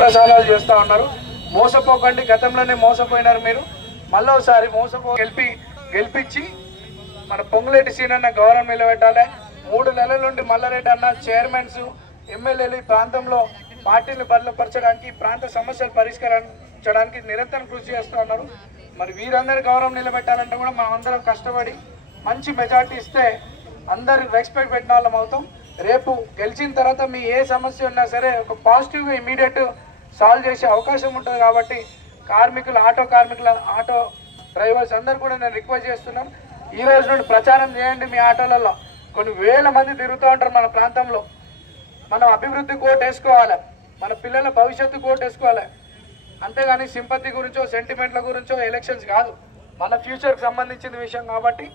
ప్రసాదాలు చేస్తూ ఉన్నారు. మోసపోకండి, గతంలోనే మోసపోయినారు మీరు. మళ్ళీ ఒకసారి గెలిపించి మన పొంగులేటి సీనన్న గౌరవం నిలబెట్టాలి. 3 నెలల నుండి మల్లారెడ్డి అన్న చైర్మన్స్ ఎమ్మెల్యేలు ఈ ప్రాంతంలో పార్టీని బలపరచడానికి, ప్రాంత సమస్యలు పరిష్కరించడానికి నిరంతరం కృషి చేస్తూ ఉన్నారు. మరి వీరందరి గౌరవం నిలబెట్టాలంటే కూడా మనం అందరం కష్టపడి మంచి మెజార్టీ ఇస్తే అందరు రెస్పెక్ట్ పెట్టిన వాళ్ళం అవుతాం. రేపు గెలిచిన తర్వాత మీ ఏ సమస్య ఉన్నా సరే ఒక పాజిటివ్గా ఇమీడియట్ సాల్వ్ చేసే అవకాశం ఉంటుంది. కాబట్టి ఆటో డ్రైవర్స్ అందరు కూడా నేను రిక్వెస్ట్ చేస్తున్నాను, ఈ రోజు నుండి ప్రచారం చేయండి. మీ ఆటోలలో కొన్ని వేల మంది తిరుగుతూ ఉంటారు మన ప్రాంతంలో. మనం అభివృద్ధి కోట్ వేసుకోవాలి, మన పిల్లల భవిష్యత్తు కోట్ వేసుకోవాలి. అంతేగాని సింపతి గురించో సెంటిమెంట్ల గురించో ఎలక్షన్స్ కాదు, మన ఫ్యూచర్కి సంబంధించిన విషయం కాబట్టి